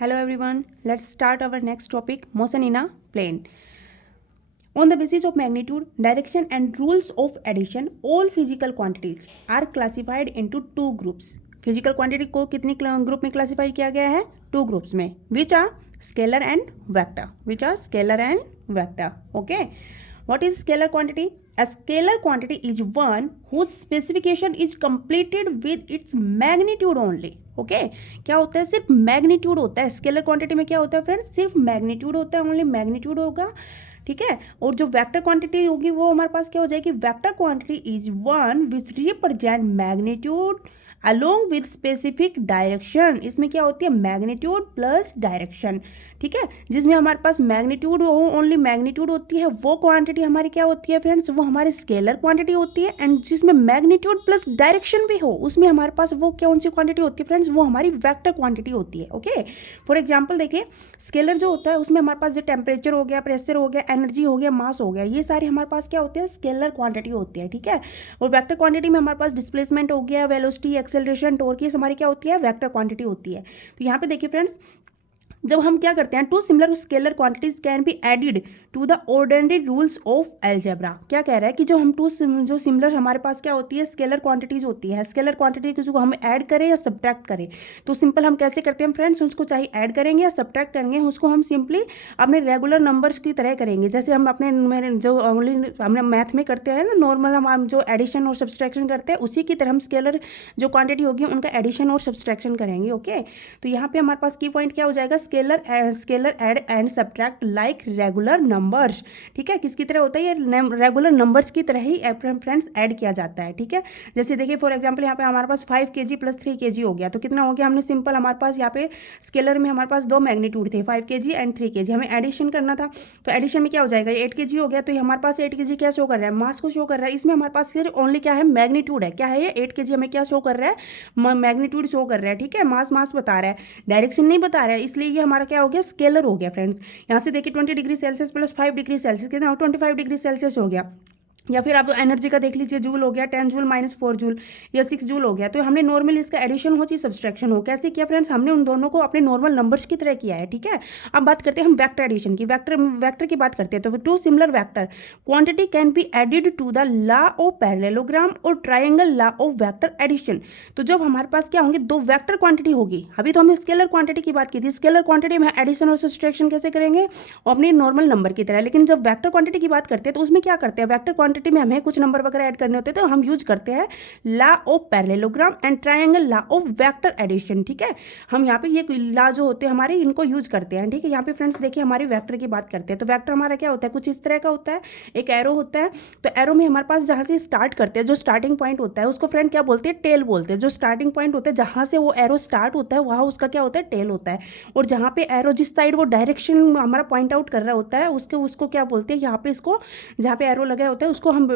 Hello everyone, let's start our next topic, motion in a plane. On the basis of magnitude, direction and rules of addition, all physical quantities are classified into two groups. Physical quantity को कितनी group में classify किया गया है? Two groups में, which are scalar and vector. Which are scalar and vector. Okay. What is scalar quantity? A scalar quantity is one whose specification is completed with its magnitude only. Okay क्या होता है? सिर्फ magnitude होता है. Scalar quantity में क्या होता है फ्रेंड्स? सिर्फ मैग्नीट्यूड होता है, ओनली मैग्नीट्यूड होगा. ठीक है. और जो वेक्टर क्वांटिटी होगी वो हमारे पास क्या हो जाएगी? Vector quantity is one which represent magnitude along with specific direction. इसमें क्या होती है? Magnitude plus direction. ठीक है. जिसमें हमारे पास मैग्नीट्यूड हो, ओनली मैग्नीट्यूड होती है, वो क्वांटिटी हमारी क्या होती है फ्रेंड्स? वो हमारी स्केलर क्वांटिटी होती है. एंड जिसमें मैग्नीट्यूड प्लस डायरेक्शन भी हो, उसमें हमारे पास वो कौन सी क्वांटिटी होती है फ्रेंड्स? वो हमारी वेक्टर क्वांटिटी होती है. ओके. फॉर एग्जाम्पल देखिए, स्केलर जो होता है उसमें हमारे पास जो टेम्परेचर हो गया, प्रेशर हो गया, एनर्जी हो गया, मास हो गया, ये सारे हमारे पास क्या होते हैं? स्केलर क्वांटिटी होती है. ठीक है. और वेक्टर क्वांटिटी में हमारे पास डिस्प्लेसमेंट हो गया, वेलोसिटी, एक्सेलरेशन, टॉर्क, ये हमारी क्या होती है? वेक्टर क्वांटिटी होती है. तो यहाँ पे देखिए फ्रेंड्स, जब हम क्या करते हैं, two similar scalar quantities can be added to the ordinary rules of algebra. क्या कह रहा है कि जो हम जो सिमिलर हमारे पास क्या होती है? स्केलर क्वांटिटीज होती है. स्केलर क्वांटिटी को हम ऐड करें या सब्ट्रैक्ट करें, तो सिंपल हम कैसे करते हैं फ्रेंड्स? उसको चाहे ऐड करेंगे या सब्ट्रैक्ट करेंगे, उसको हम सिंपली अपने रेगुलर नंबर्स की तरह करेंगे. जैसे हम अपने जो ओनली हमने मैथ में करते हैं ना, नॉर्मल हम जो एडिशन और सब्सट्रैक्शन करते हैं, उसी की तरह हम स्केलर जो क्वांटिटी होगी उनका एडिशन और सब्सट्रैक्शन करेंगे. ओके. तो यहाँ पे हमारे पास की पॉइंट क्या हो जाएगा? Scalar add and subtract like regular numbers. ठीक है. किसकी तरह होता है? ये रेगुलर नंबर्स की तरह ही फ्रेंड्स ऐड किया जाता है. ठीक है. जैसे देखिए फॉर एग्जांपल यहाँ पे हमारे पास 5 kg प्लस 3 kg हो गया, तो कितना हो गया? हमने सिंपल हमारे पास यहाँ पे स्केलर में हमारे पास दो मैग्नीट्यूड थे, 5 kg एंड 3 kg. हमें एडिशन करना था, तो एडिशन में क्या हो जाएगा? 8 kg हो गया. तो हमारे पास 8 kg क्या शो कर रहा है? मास को शो कर रहा है. इसमें हमारे पास सिर्फ ओनली क्या है? मैग्नीट्यूड है. क्या है ये? 8 kg हमें क्या शो कर रहा है? मैग्नीट्यूड शो कर रहा है. ठीक है. मास बता रहा है, डायरेक्शन नहीं बता रहा है, इसलिए ये हमारा क्या हो गया? स्केलर हो गया फ्रेंड्स. यहाँ से देखिए 20 degree Celsius plus 5 degree Celsius कितना? 25 डिग्री सेल्सियस हो गया. या फिर आप एनर्जी का देख लीजिए, जूल हो गया, 10 जूल माइनस 4 जूल या 6 जूल हो गया. तो हमने नॉर्मल इसका एडिशन हो चाहे सब्सट्रैक्शन हो, कैसे किया फ्रेंड्स? हमने उन दोनों को अपने नॉर्मल नंबर्स की तरह किया है. ठीक है. अब बात करते हैं हम वेक्टर एडिशन की. वेक्टर की बात करते हैं, तो two similar vector quantity can be added to the law of parallelogram और triangle law of vector addition. तो जब हमारे पास क्या होंगे? दो वेक्टर क्वांटिटी होगी. अभी तो हमने स्केलर क्वांटिटी की बात की थी. स्केलर क्वांटिटी में एडिशन और सब्सट्रैक्शन कैसे करेंगे? अपने नॉर्मल नंबर की तरह. लेकिन जब वेक्टर क्वांटिटी की बात करते हैं तो उसमें क्या करते हैं? वेक्टर क्वांटिटी में हमें कुछ नंबर वगैरह ऐड करने होते हैं, तो हम यूज करते हैं law of parallelogram and triangle law of vector addition. ठीक है. हम यहाँ पे ये लॉ जो होते हैं हमारे, इनको यूज करते हैं. ठीक है. यहाँ पे फ्रेंड्स देखिए हमारे वेक्टर की बात करते हैं, तो वेक्टर हमारा क्या होता है? कुछ इस तरह का होता है. एक एरो होता है, तो एरो में हमारे पास जहाँ से स्टार्ट करते हैं, जो स्टार्टिंग पॉइंट होता है उसको फ्रेंड क्या बोलते हैं? टेल बोलते हैं. जो स्टार्टिंग पॉइंट होता है जहाँ से वो एरो स्टार्ट होता है, वहाँ उसका क्या होता है? टेल होता है. और जहाँ पे एरो जिस साइड वो डायरेक्शन हमारा पॉइंट आउट कर रहा होता है, उसको क्या बोलते हैं? यहाँ पे इसको जहाँ पे एरो लगा होता है उसको हम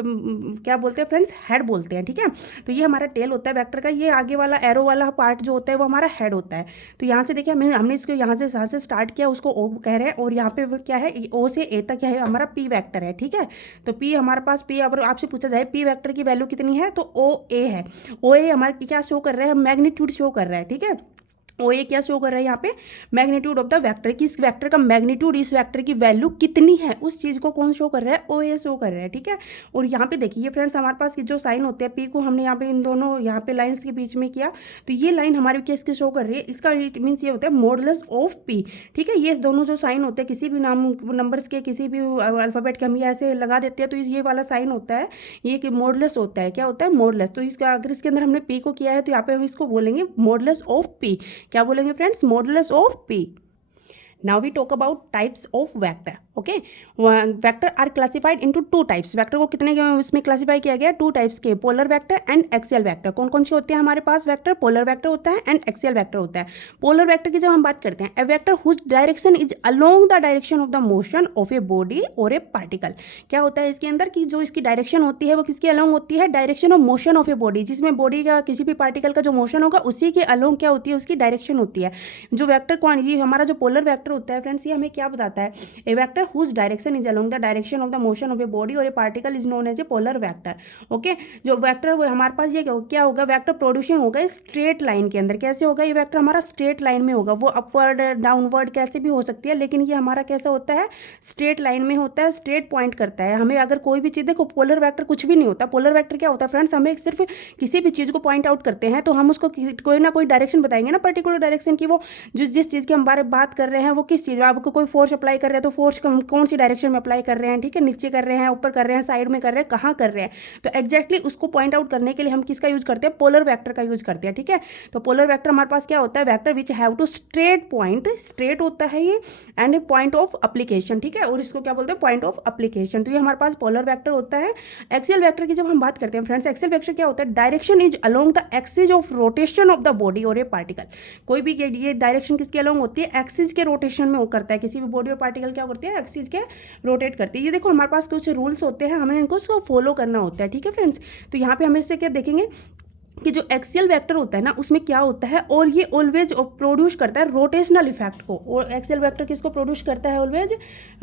क्या बोलते हैं फ्रेंड्स? हेड बोलते हैं. ठीक है. तो ये हमारा टेल होता है वेक्टर का. ये आगे वाला एरो वाला पार्ट जो होता है वो हमारा हेड होता है. तो यहाँ से देखिए हमने इसको यहाँ से स्टार्ट किया, उसको ओ कह रहे हैं, और यहाँ पे क्या है? ओ से ए तक क्या है? हमारा पी वेक्टर है. ठीक है. तो पी हमारे पास पी, अगर आपसे पूछा जाए पी वेक्टर की वैल्यू कितनी है, तो ओ ए है. ओ ए हमारा क्या शो कर रहा है? मैग्नीट्यूड शो कर रहा है. ठीक है. ओ ये क्या शो कर रहा है यहाँ पे? Magnitude of the vector. कि इस वेक्टर का मैग्नीट्यूड, इस वेक्टर की वैल्यू कितनी है, उस चीज़ को कौन शो कर रहा है? ओ ये शो कर रहा है. ठीक है. और यहाँ पे देखिए फ्रेंड्स हमारे पास जो साइन होते हैं, पी को हमने यहाँ पे इन दोनों यहाँ पे लाइंस के बीच में किया, तो ये लाइन हमारी किसके शो कर रही है? इसका इट मीन्स ये होता है मॉडुलस ऑफ पी. ठीक है. ये दोनों जो साइन होते हैं किसी भी नंबर्स के, किसी भी अल्फ़ाबेट के हम ये ऐसे लगा देते हैं, तो ये वाला साइन होता है, ये मॉडुलस होता है. क्या होता है? मॉडुलस. तो इसका अगर इसके अंदर हमने पी को किया है, तो यहाँ पे हम इसको बोलेंगे मॉडुलस ऑफ पी. क्या बोलेंगे friends? Modulus of P. Now we talk about types of vector. Okay. Vector are classified into two types. Vector को कितने इसमें क्लासिफाई किया गया? टू टाइप्स के, polar vector and axial vector. कौन कौन से होते हैं हमारे पास वेक्टर? पोलर वेक्टर होता है एंड एक्सियल वेक्टर होता है. पोलर वेक्टर की जब हम बात करते हैं, a vector whose direction is along the direction of the motion of a body और ए पार्टिकल. क्या होता है इसके अंदर? कि जो इसकी डायरेक्शन होती है वो किसके अलोंग होती है? Direction of motion of a body. जिसमें बॉडी का किसी भी पार्टिकल का जो मोशन होगा उसी के अलोंग क्या होती है? उसकी डायरेक्शन होती है. जो वेक्टर ये हमारा जो पोलर वेक्टर होता है फ्रेंड्स, ये हमें क्या बताता है, a vector whose direction is along the direction of the motion of a body और a particle is known as a polar vector. Okay, जो वेक्टर हमारे पास ये क्या होगा, वेक्टर प्रोड्यूसिंग होगा स्ट्रेट लाइन के अंदर। कैसे होगा ये वेक्टर हमारा, स्ट्रेट लाइन में होगा। वो अपवर्ड डाउनवर्ड कैसे भी हो सकती है, लेकिन ये हमारा कैसा होता है, स्ट्रेट लाइन में होता है, स्ट्रेट पॉइंट करता है। हमें अगर कोई भी चीज़, देखो पोलर वेक्टर कुछ भी नहीं होता। पोलर वेक्टर क्या होता है फ्रेंड्स, हमें सिर्फ किसी भी चीज़ को पॉइंट आउट करते हैं तो हम उसको कोई ना कोई डायरेक्शन बताएंगे ना, पर्टिकुलर डायरेक्शन की। वो जिस चीज़ की हम बात कर रहे हैं वो किस चीज़ में, आपको कोई फोर्स अप्लाई कर रहे हैं तो फोर्स कौन सी डायरेक्शन में अप्लाई कर रहे हैं, ठीक है, नीचे कर रहे हैं, ऊपर कर रहे हैं, साइड में कर रहे हैं, कहाँ कर रहे हैं। तो एग्जैक्टली उसको पॉइंट आउट करने के लिए हम किसका यूज करते हैं, पोलर वेक्टर का यूज करते हैं, ठीक है। तो पोलर वेक्टर हमारे पास क्या होता है, vector which have two straight point, straight होता है ये, एंड पॉइंट ऑफ एप्लीकेशन, ठीक है, और इसको क्या बोलते हैं, पॉइंट ऑफ एप्लीकेशन। तो ये हमारे पास पोलर वेक्टर होता है। एक्सियल वेक्टर की जब हम बात करते हैं फ्रेंड्स, एक्सियल वेक्टर क्या होता है, direction is along the axis of rotation of the body और ए पार्टिकल। कोई भी ये डायरेक्शन किसके अलोंग होती है, एक्सिस के रोटेशन में वो करता है। किसी भी बॉडी और पार्टिकल क्या करती है, एक्सिस के रोटेट करती है। ये देखो हमारे पास कुछ रूल्स होते हैं, हमें इनको उसको फॉलो करना होता है, ठीक है फ्रेंड्स। तो यहाँ पे हमें इससे क्या देखेंगे कि जो एक्सियल वेक्टर होता है ना, उसमें क्या होता है, और ये ऑलवेज प्रोड्यूस करता है रोटेशनल इफेक्ट को। और एक्सियल वेक्टर किसको प्रोड्यूस करता है, ऑलवेज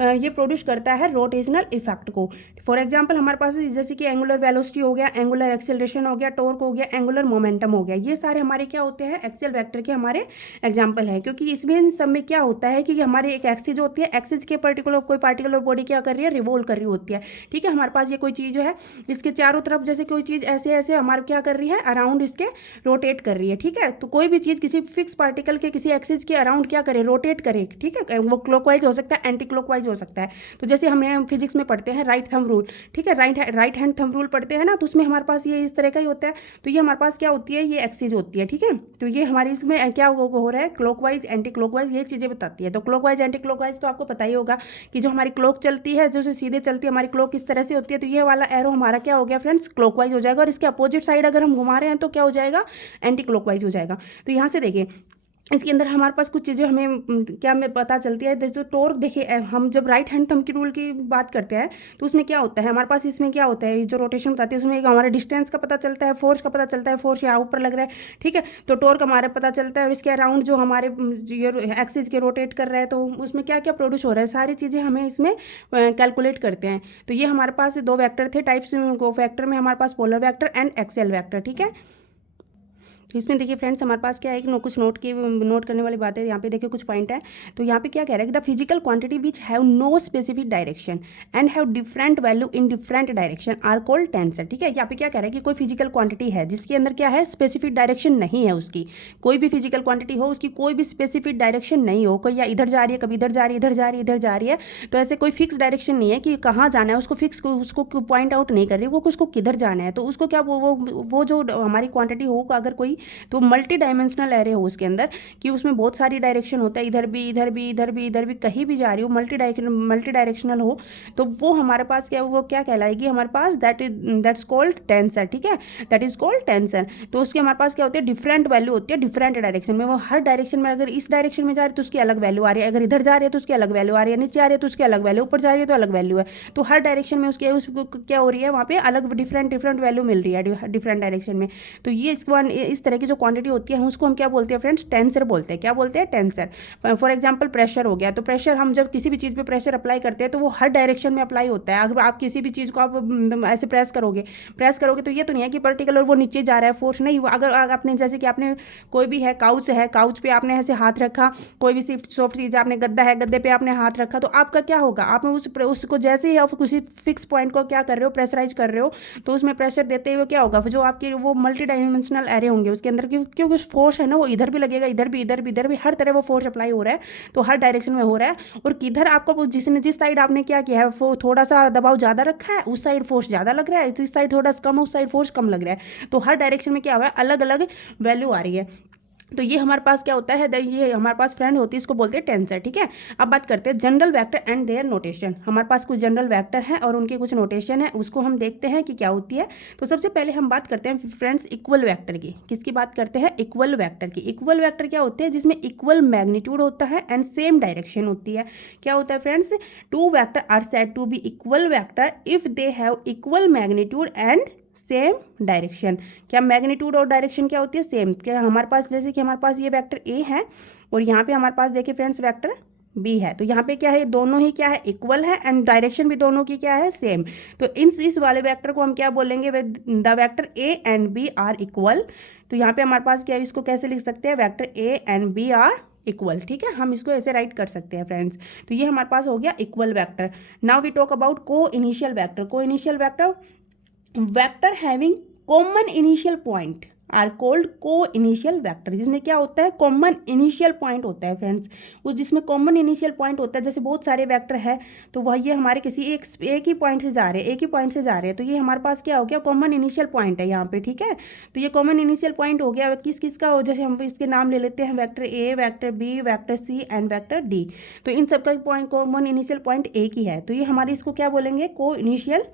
ये प्रोड्यूस करता है रोटेशनल इफेक्ट को। फॉर एग्जांपल हमारे पास जैसे कि एंगुलर वेलोसिटी हो गया, एंगुलर एक्सेलरेशन हो गया, टॉर्क हो गया, एंगुलर मोमेंटम हो गया, ये सारे हमारे क्या होते हैं, एक्सियल वेक्टर के हमारे एग्जाम्पल हैं। क्योंकि इसमें इन सब में क्या होता है कि हमारे एक एक्सिस होती है, एक्सिस के पर्टिकुलर कोई पार्टिकुलर बॉडी क्या कर रही है, रिवोल्व कर रही होती है, ठीक है। हमारे पास ये कोई चीज़ जो है, इसके चारों तरफ जैसे कोई चीज़ ऐसे ऐसे हमारे क्या कर रही है, अराउंड इसके रोटेट कर रही है, ठीक है। तो कोई भी चीज़ किसी फिक्स पार्टिकल के किसी एक्सिस के अराउंड क्या करे, रोटेट करे, ठीक है। वो क्लॉकवाइज हो सकता है, एंटी क्लॉकवाइज हो सकता है। तो जैसे हमने फिजिक्स में पढ़ते हैं राइट थंब रूल, ठीक है, राइट हैंड थंब रूल पढ़ते हैं ना, तो उसमें हमारे पास ये इस तरह का ही होता है। तो ये हमारे पास क्या होती है, ये एक्सिस होती है, ठीक है। तो ये हमारी इसमें क्या हो रहा है, क्लॉकवाइज एंटी क्लॉकवाइज, ये चीज़ें बताती है। तो क्लॉकवाइज एंटी क्लॉकवाइज तो आपको पता ही होगा कि जो हमारी क्लॉक चलती है, जो सीधे चलती है हमारी क्लॉक इस तरह से होती है, तो ये वाला एरो हमारा क्या हो गया फ्रेंड्स, क्लॉकवाइज हो जाएगा। और इसके अपोजिट साइड अगर हम घुमा रहे हैं तो क्या हो जाएगा, एंटी क्लॉकवाइज हो जाएगा। तो यहाँ से देखिए इसके अंदर हमारे पास कुछ चीज़ें हमें क्या में पता चलती है। जो टॉर्क, देखिए हम जब राइट हैंड थंब की रूल की बात करते हैं तो उसमें क्या होता है हमारे पास, इसमें क्या होता है, जो रोटेशन बताती है उसमें एक हमारा डिस्टेंस का पता चलता है, फोर्स का पता चलता है, फोर्स यहाँ ऊपर लग रहा है, ठीक है। तो टॉर्क हमारे पता चलता है, और इसके अराउंड जो हमारे एक्सिस के रोटेट कर रहा है, तो उसमें क्या क्या प्रोड्यूस हो रहा है, सारी चीज़ें हमें इसमें कैलकुलेट करते हैं। तो ये हमारे पास दो वैक्टर थे टाइप्स, वैक्टर में हमारे पास polar vector and axial vector, ठीक है। तो इसमें देखिए फ्रेंड्स हमारे पास क्या है कि कुछ नोट करने वाली बात है। यहाँ पे देखिए कुछ पॉइंट है। तो यहाँ पे क्या कह रहा है कि the physical quantity which have no specific direction and have different value in different direction are called tensor, ठीक है। यहाँ पे क्या कह रहा है कि कोई फिजिकल क्वांटिटी है जिसके अंदर क्या है, स्पेसिफिक डायरेक्शन नहीं है उसकी। कोई भी फिजिकल क्वांटिटी हो, उसकी कोई भी स्पेसिफिक डायरेक्शन नहीं हो, कोई या इधर जा रही है, कभी इधर जा रही है, इधर जा रही है, इधर जा रही है, तो ऐसे कोई फिक्स डायरेक्शन नहीं है कि कहाँ जाना है, उसको फिक्स उसको पॉइंट आउट नहीं कर रही वो, उसको किधर जाना है। तो उसको क्या वो जो हमारी क्वांटिटी हो अगर कोई, तो मल्टी डायमेंशनल एरे हो उसके अंदर, कि उसमें बहुत सारी डायरेक्शन होता है, इधर भी इधर भी इधर भी इधर भी, कहीं भी जा रही हो, मल्टी डायरेक्शनल हो, तो वो हमारे पास क्या, वो क्या कहलाएगी हमारे पास, दैट्स कॉल्ड टेंसर, ठीक है, दैट इज कॉल्ड टेंसर। तो उसके हमारे पास क्या होती है, डिफरेंट वैल्यू होती है डिफरेंट डायरेक्शन में। वो हर डायरेक्शन में, अगर इस डायरेक्शन में जा रही है तो उसकी अलग वैल्यू आ रही है, अगर इधर जा रही है तो उसकी अलग वैल्यू आ रही है, नीचे आ रही है तो उसकी अलग वैल्यू, ऊपर जा रही है तो अलग वैल्यू है। तो हर डायरेक्शन में उसको क्या हो रही है, वहाँ पे अलग डिफरेंट वैल्यू मिल रही है डिफरेंट डायरेक्शन में। तो ये इस तरह की जो क्वांटिटी होती है उसको हम क्या बोलते हैं फ्रेंड्स, टेंसर बोलते हैं। क्या बोलते हैं, टेंसर। फॉर एग्जांपल प्रेशर हो गया, तो प्रेशर हम जब किसी भी चीज़ पे प्रेशर अप्लाई करते हैं तो वो हर डायरेक्शन में अप्लाई होता है। अगर आप किसी भी चीज़ को आप ऐसे प्रेस करोगे तो ये तो नहीं है कि पर्टिकुलर वो नीचे जा रहा है फोर्स, नहीं। अगर आपने जैसे कि आपने कोई भी है काउच पे आपने ऐसे हाथ रखा, कोई भी सॉफ्ट चीज़, आपने गद्दा है, गद्दे पे आपने हाथ रखा, तो आपका क्या होगा, आपने उसको जैसे ही आप किसी फिक्स पॉइंट को क्या कर रहे हो, प्रेशराइज कर रहे हो, तो उसमें प्रेशर देते हुए क्या होगा, जो आपके वो मल्टी डायमेंशनल एरे होंगे उसके अंदर, क्योंकि फोर्स है ना वो इधर भी लगेगा, इधर भी हर तरह वो फोर्स अप्लाई हो रहा है, तो हर डायरेक्शन में हो रहा है। और किधर आपको जिस साइड आपने क्या किया है, वो थोड़ा सा दबाव ज़्यादा रखा है, उस साइड फोर्स ज़्यादा लग रहा है, इस साइड थोड़ा सा कम है, उस साइड फोर्स कम लग रहा है। तो हर डायरेक्शन में क्या हुआ है, अलग अलग वैल्यू आ रही है। तो ये हमारे पास क्या होता है, ये हमारे पास फ्रेंड होती है, इसको बोलते हैं टेंसर, ठीक है। अब बात करते हैं general vector and their notation. हमारे पास कुछ जनरल वेक्टर हैं और उनके कुछ नोटेशन है, उसको हम देखते हैं कि क्या होती है। तो सबसे पहले हम बात करते हैं फ्रेंड्स इक्वल वेक्टर की। किसकी बात करते हैं, इक्वल वेक्टर की। इक्वल वेक्टर क्या होते हैं, जिसमें इक्वल मैग्नीट्यूड होता है एंड सेम डायरेक्शन होती है। क्या होता है friends, two vector are said to be equal vector if they have equal magnitude and same direction. क्या मैग्नीट्यूड और डायरेक्शन क्या होती है, सेम। क्या हमारे पास जैसे कि हमारे पास ये वेक्टर ए है और यहाँ पे हमारे पास देखिए फ्रेंड्स वेक्टर बी है। तो यहाँ पे क्या है, दोनों ही क्या है, इक्वल है, एंड डायरेक्शन भी दोनों की क्या है, सेम। तो इस वाले वेक्टर को हम क्या बोलेंगे, the vector A and B are equal. तो यहाँ पे हमारे पास क्या है, इसको कैसे लिख सकते हैं, vector A and B are equal. ठीक है, हम इसको ऐसे राइट कर सकते हैं फ्रेंड्स। तो ये हमारे पास हो गया equal vector. Now we talk about coinitial vector. Coinitial vector, vector having common initial point are called coinitial vector. जिसमें क्या होता है, कॉमन इनिशियल पॉइंट होता है फ्रेंड्स। उस जिसमें कॉमन इनिशियल पॉइंट होता है, जैसे बहुत सारे वेक्टर है तो वह ये हमारे किसी एक ही पॉइंट से जा रहे हैं, एक ही पॉइंट से जा रहे हैं, तो ये हमारे पास क्या हो गया, कॉमन इनिशियल पॉइंट है यहाँ पे। ठीक है, तो ये कॉमन इनिशियल पॉइंट हो गया किस किस का हो, जैसे हम इसके नाम ले लेते हैं, vector A, vector B, vector C and vector D. तो इन सबका पॉइंट, कॉमन इनिशियल पॉइंट एक ही है, तो ये हमारे इसको क्या बोलेंगे, को इनिशियल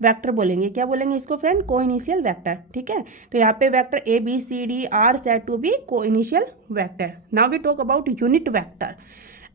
वेक्टर बोलेंगे। क्या बोलेंगे इसको फ्रेंड, को इनिशियल वेक्टर। ठीक है, तो यहाँ पे vector A B C D are set to be coinitial vector. Now we talk about unit vector.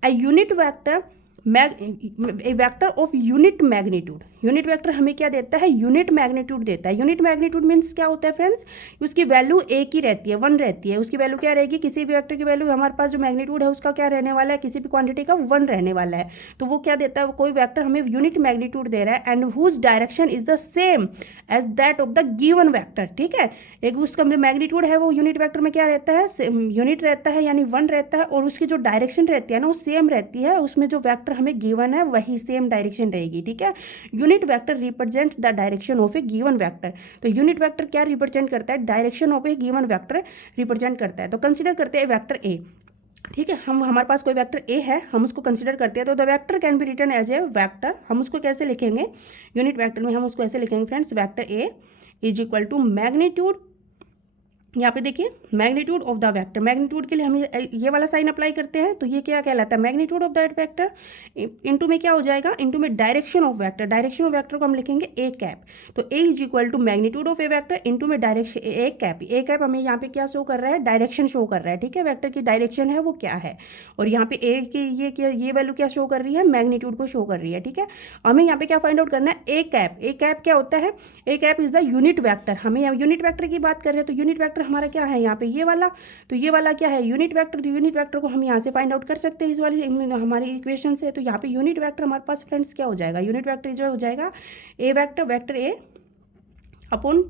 A unit vector A vector of unit magnitude. Unit vector हमें क्या देता है, यूनिट मैग्नीट्यूड देता है। यूनिट मैग्नीट्यूड मीन्स क्या होता है friends, उसकी वैल्यू एक ही रहती है, 1 रहती है। उसकी वैल्यू क्या रहेगी, किसी भी वेक्टर की वैल्यू, हमारे पास जो मैग्नीट्यूड है उसका क्या रहने वाला है, किसी भी क्वांटिटी का 1 रहने वाला है। तो वो क्या देता है, कोई वेक्टर हमें यूनिट मैग्नीट्यूड दे रहा है, and whose direction is the same as that of the given vector. ठीक है, एक उसका मैग्नीट्यूड है वो यूनिट वेक्टर में क्या रहता है, यूनिट रहता है यानी 1 रहता है, और उसकी जो डायरेक्शन रहती है ना वो सेम रहती है, उसमें जो वेक्टर हमें गिवन है वही सेम डायरेक्शन रहेगी। ठीक है, unit vector represents the direction of A given vector. तो यूनिट वेक्टर क्या रिप्रेजेंट करता है, direction of A given vector represent करता है। तो कंसीडर करते हैं वेक्टर ए। ठीक है, हम हमारे पास कोई वेक्टर ए है, हम उसको कंसीडर करते हैं, तो the vector can be written as A vector. हम उसको कैसे लिखेंगे, यूनिट वेक्टर में हम उसको ऐसे लिखेंगे friends, vector A is equal to magnitude, यहाँ पे देखिए magnitude of the vector. Magnitude के लिए हम ये वाला साइन अप्लाई करते हैं, तो ये क्या कहलाता है, magnitude of that vector. Into में क्या हो जाएगा, इनटू में direction of vector. Direction of vector को हम लिखेंगे ए कैप। तो A is equal to magnitude of A vector into में direction A cap. A cap हमें यहाँ पे क्या शो कर रहा है, डायरेक्शन शो कर रहा है। ठीक है, वेक्टर की डायरेक्शन है वो क्या है, और यहाँ पे ए की ये वैल्यू क्या शो कर रही है, मैग्नीट्यूड को शो कर रही है। ठीक है, हमें यहाँ पे क्या फाइंड आउट करना है, ए कैप। ए कैप क्या होता है, A cap is the unit vector. हमें यूनिट वेक्टर की बात कर रहे हैं, तो यूनिट वेक्टर हमारा क्या है यहाँ पे, ये वाला। तो ये वाला क्या है, यूनिट वेक्टर। तो यूनिट वेक्टर को हम यहाँ से फाइंड आउट कर सकते हैं इस वाली हमारी इक्वेशन से। तो यहाँ पे यूनिट वेक्टर हमारे पास फ्रेंड्स क्या हो जाएगा, यूनिट वेक्टर जो हो जाएगा ए वेक्टर, वेक्टर ए अपॉन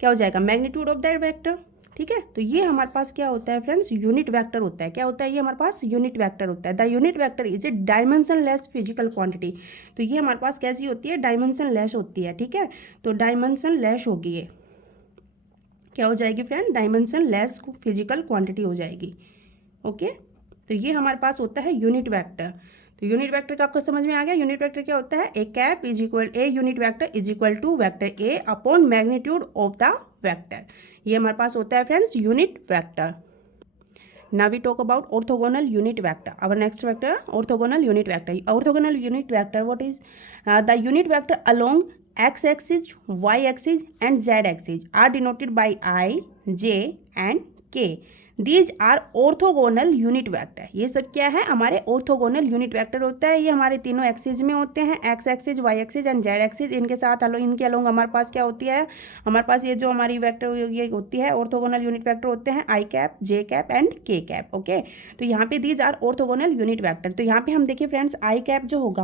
क्या हो जाएगा, मैग्नीट्यूड ऑफ दैट वेक्टर। ठीक है, तो ये हमारे पास क्या होता है फ्रेंड्स, यूनिट वेक्टर होता है। क्या होता है ये हमारे पास, यूनिट वेक्टर होता है। The unit vector is a dimension less physical quantity. तो ये हमारे पास कैसी होती है, डायमेंशन लेस होती है। ठीक है, तो डायमेंशन लेस होगी, ये क्या हो जाएगी friend, dimension less physical quantity हो जाएगी। ओके, तो ये हमारे पास होता है यूनिट वेक्टर। तो यूनिट वेक्टर का आपको समझ में आ गया, यूनिट वेक्टर क्या होता है, A cap is equal, a unit vector is equal to vector A upon magnitude of the vector. ये हमारे पास होता है friends unit vector. Now we talk about orthogonal unit vector. Our next vector, orthogonal unit vector. Orthogonal unit vector, what is the unit vector along x-axis, y-axis and z-axis are denoted by I, J and K. These are orthogonal unit vector. ये सब क्या है, हमारे orthogonal unit vector होता है। ये हमारे तीनों एक्सिस में होते हैं, X axis, Y axis and Z axis. इनके साथ इनके अलोंग हमारे पास क्या होती है, हमारे पास ये जो हमारी वेक्टर ये होती है ऑर्थोगोनल यूनिट वेक्टर होते हैं, I cap, J cap and K cap. Okay, तो यहाँ पे these are orthogonal unit vector. तो यहाँ पे हम देखिए फ्रेंड्स, आई कैप जो होगा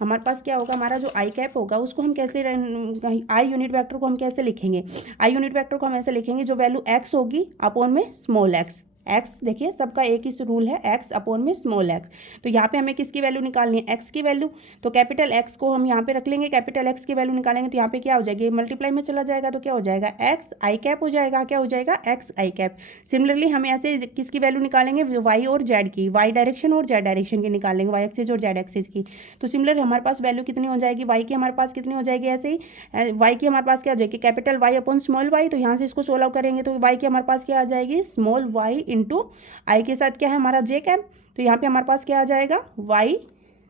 हमारे पास क्या होगा, हमारा जो आई कैप होगा उसको हम कैसे, आई यूनिट वेक्टर को हम कैसे लिखेंगे, आई यूनिट वेक्टर को हम ऐसे लिखेंगे, जो वैल्यू एक्स होगी अपॉन में स्मॉल एक्स। एक्स देखिए सबका एक ही रूल है, एक्स अपॉन में स्मॉल एक्स। तो यहाँ पे हमें किसकी वैल्यू निकालनी है, एक्स की वैल्यू। तो कैपिटल एक्स को हम यहाँ पे रख लेंगे, कैपिटल एक्स की वैल्यू निकालेंगे तो यहाँ पे क्या हो जाएगी, मल्टीप्लाई में चला जाएगा तो क्या हो जाएगा, एक्स आई कैप हो जाएगा। क्या हो जाएगा, एक्स आई कैप। सिमिलरली हम ऐसे किसकी वैल्यू निकालेंगे, वाई और जेड की, वाई डायरेक्शन और जेड डायरेक्शन की निकालेंगे, वाई एक्सिस और जेड एक्सिस की। तो सिमिलर हमारे पास वैल्यू कितनी हो जाएगी, वाई की हमारे पास कितनी हो जाएगी, ऐसे ही वाई की हमारे पास क्या हो जाएगी, capital Y upon small Y. तो यहाँ से इसको सोल्व करेंगे तो वाई की हमारे पास क्या आ जाएगी, स्मॉल वाई इंटू आई के साथ क्या है हमारा जे कैप। तो यहाँ पे हमारे पास क्या आ जाएगा, Y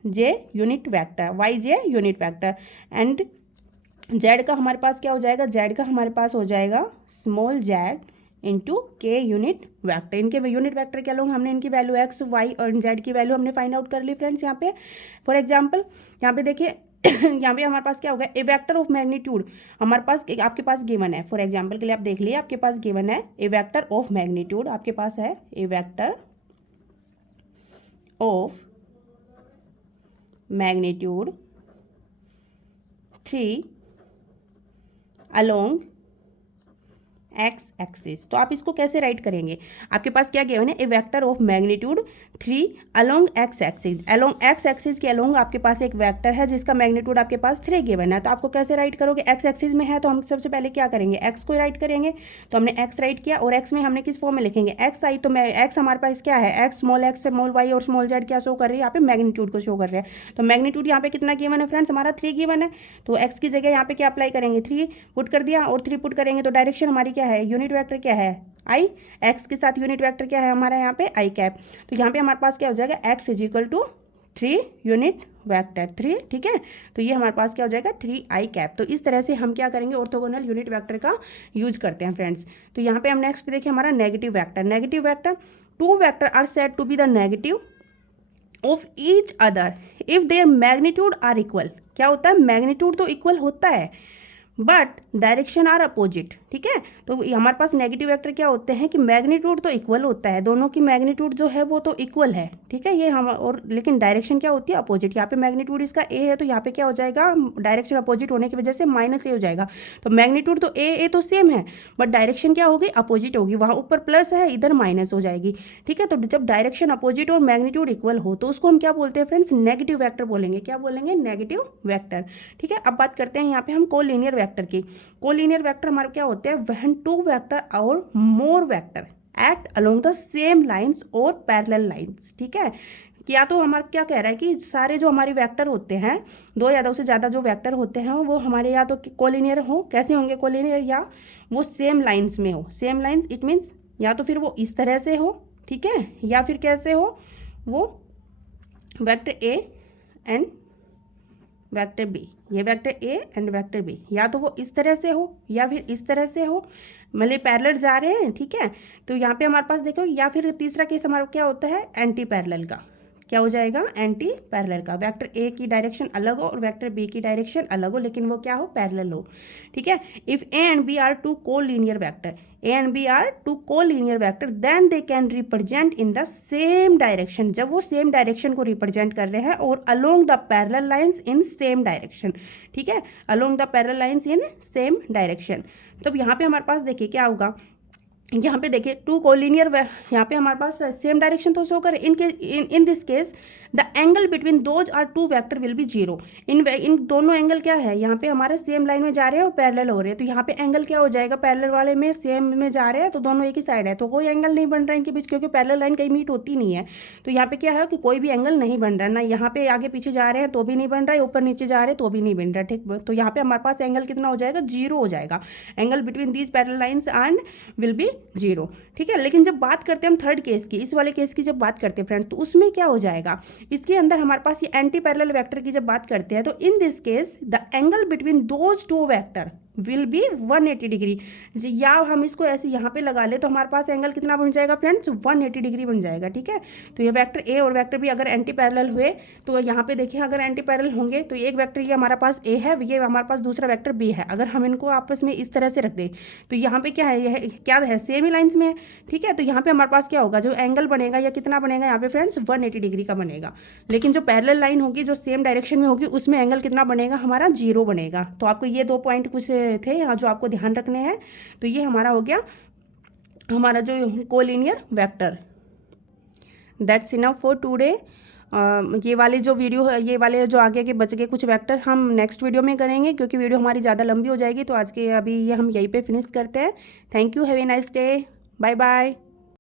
J unit vector, Y J unit vector. And Z का हमारे पास क्या हो जाएगा, जेड का हमारे पास हो जाएगा स्मॉल जेड इंटू के यूनिट वेक्टर। इनके यूनिट वेक्टर के लोग हमने इनकी वैल्यू एक्स, वाई और जेड की वैल्यू हमने फाइंड आउट कर ली फ्रेंड्स। यहाँ पे फॉर एग्जाम्पल यहाँ पे देखिए यहाँ पे हमारे पास क्या होगा, ए वेक्टर ऑफ मैग्नीट्यूड हमारे पास आपके पास गिवन है। फॉर एग्जांपल के लिए आप देख लिए, आपके पास गिवन है ए वेक्टर ऑफ मैग्नीट्यूड, आपके पास है a vector of magnitude 3 along X axis. तो आप इसको कैसे राइट करेंगे, आपके पास क्या गिवन है, a vector of magnitude 3 along X axis. Along X axis के अलोंग आपके पास एक वेक्टर है जिसका मैग्नीट्यूड आपके पास 3 गिवन है। तो आपको कैसे राइट करोगे, एक्स एक्सिस में है तो हम सबसे पहले क्या करेंगे, एक्स को राइट करेंगे। तो हमने एक्स राइट किया और एक्स में हमने किस फॉर्म में लिखेंगे, एक्स आई। तो एक्स हमारे पास क्या है, एक्स स्मॉल वाई और स्मॉल जेड क्या शो कर रही है, यहाँ पे मैग्नीट्यूड को शो कर रहे हैं। तो मैग्नीट्यूड यहाँ पे कितना गिवन है फ्रेंड्स, हमारा 3 गिवन है। तो एक्स की जगह यहाँ पे क्या अप्लाई करेंगे, 3 पुट कर दिया और 3 पुट करेंगे तो डायरेक्शन हमारी क्या है, यूनिट वेक्टर क्या है, आई। एक्स के साथ यूनिट वेक्टर क्या है हमारा यहाँ पे, आई कैप। तो यहाँ पे हमारे पास क्या हो जाएगा, X is equal to 3 unit vector 3, ठीक है। तो ये हमारे पास क्या हो जाएगा, 3 आई कैप। तो इस तरह से हम क्या करेंगे, ऑर्थोगोनल यूनिट वेक्टर का यूज करते हैं फ्रेंड्स। तो यहाँ पे हम नेक्स्ट देखिए हमारा negative vector. Negative vector, 2 vector are said to be the negative of each other if their magnitude are equal. क्या होता है, मैग्नीट्यूड तो इक्वल होता है बट डायरेक्शन आर अपोजिट, ठीक है। तो हमारे पास नेगेटिव वेक्टर क्या होते हैं कि मैग्नीट्यूड तो इक्वल होता है, दोनों की मैग्नीट्यूड जो है वो तो इक्वल है, ठीक है। ये हम और लेकिन डायरेक्शन क्या होती है, अपोजिट। यहाँ पे मैग्नीट्यूड इसका ए है तो यहाँ पे क्या हो जाएगा, डायरेक्शन अपोजिट होने की वजह से -a हो जाएगा। तो मैग्नीट्यूड तो ए तो सेम है बट डायरेक्शन क्या होगी, अपोजिट होगी। वहाँ ऊपर प्लस है, इधर माइनस हो जाएगी, ठीक है। तो जब डायरेक्शन अपोजिट और मैग्नीट्यूड इक्वल हो तो उसको हम क्या बोलते हैं फ्रेंड्स, नेगेटिव वेक्टर बोलेंगे। क्या बोलेंगे, नेगेटिव वेक्टर, ठीक है। अब बात करते हैं यहाँ पे हम कोलिनियर वेक्टर की। कोलिनियर वेक्टर हमारे क्या होते हैं, व्हेन 2 वेक्टर और more vector act along the same lines और पैरेलल लाइंस, ठीक है। या तो हमारा क्या कह रहा है कि सारे जो हमारे वेक्टर होते हैं, 2 या 2 से ज़्यादा जो वेक्टर होते हैं वो हमारे या तो कोलिनियर हो, कैसे होंगे कोलिनियर, या वो सेम लाइंस में हो। सेम लाइंस इट मीन्स या तो फिर वो इस तरह से हो, ठीक है, या फिर कैसे हो, वो vector A and vector B, ये vector A and vector B, या तो वो इस तरह से हो या फिर इस तरह से हो, मतलब पैरेलल जा रहे हैं, ठीक है। तो यहाँ पे हमारे पास देखो, या फिर तीसरा केस हमारा क्या होता है, एंटी पैरेलल का। क्या हो जाएगा, एंटी पैरेलल का। वेक्टर ए की डायरेक्शन अलग हो और वेक्टर बी की डायरेक्शन अलग हो लेकिन वो क्या हो, पैरेलल हो, ठीक है। If A and B are 2 collinear vector, A and B are 2 collinear vector, then they can represent in the same direction. जब वो सेम डायरेक्शन को रिप्रेजेंट कर रहे हैं और along the parallel lines in same direction, ठीक है, along the parallel lines in same direction. तो यहाँ पे हमारे पास देखिए क्या होगा, यहाँ पे देखिए 2 कोलिनियर, यहाँ पे हमारे पास सेम डायरेक्शन तो शो करे। In this case the angle between those are 2 vector will be 0। इन दोनों एंगल क्या है, यहाँ पे हमारे सेम लाइन में जा रहे हैं और पैरेलल हो रहे हैं। तो यहाँ पे एंगल क्या हो जाएगा, पैरेलल वाले में सेम में जा रहे हैं तो दोनों एक ही साइड है, तो कोई एंगल नहीं बन रहा है इनके बीच, क्योंकि पैरेलल लाइन कहीं मीट होती नहीं है। तो यहाँ पे क्या है कि कोई भी एंगल नहीं बन रहा है, ना यहाँ पे आगे पीछे जा रहे हैं तो भी नहीं बन रहा है, ऊपर नीचे जा रहे हैं तो भी नहीं बन रहा है, ठीक। तो यहाँ पे हमारे पास एंगल कितना हो जाएगा, 0 हो जाएगा। Angle between these parallel lines and will be 0, ठीक है। लेकिन जब बात करते हैं हम थर्ड केस की, इस वाले केस की जब बात करते हैं फ्रेंड, तो उसमें क्या हो जाएगा, इसके अंदर हमारे पास ये एंटी पैरेलल वेक्टर की जब बात करते हैं तो इन this case the angle between those 2 vector will B 180 degree. या हम इसको ऐसे यहाँ पे लगा ले तो हमारे पास एंगल कितना बन जाएगा फ्रेंड्स, 180 डिग्री बन जाएगा, ठीक है। तो ये वेक्टर ए और वेक्टर बी अगर एंटी पैरेलल हुए तो यहाँ पे देखिए अगर एंटी पैरेलल होंगे तो एक वेक्टर ये हमारे पास ए है, ये हमारे पास दूसरा वेक्टर बी है। अगर हम इनको आपस में इस तरह से रख दें तो यहाँ पे क्या है, यह क्या है, सेम ही लाइन्स में है, ठीक है। तो यहाँ पे हमारे पास क्या होगा, जो एंगल बनेगा या कितना बनेगा यहाँ पे फ्रेंड्स, 180 डिग्री का बनेगा। लेकिन जो पैरेलल लाइन होगी जो सेम डायरेक्शन में होगी उसमें एंगल कितना बनेगा, हमारा 0 बनेगा। तो आपको ये 2 पॉइंट कुछ थे यहाँ जो आपको ध्यान रखने हैं। तो ये हमारा हो गया हमारा जो collinear vector. That's enough for today. ये वाली जो वीडियो है, ये वाले जो आगे के बच गए कुछ वेक्टर हम नेक्स्ट वीडियो में करेंगे क्योंकि वीडियो हमारी ज़्यादा लंबी हो जाएगी। तो आज के अभी ये हम यहीं पे फिनिश करते हैं। Thank you, have a nice day, bye bye.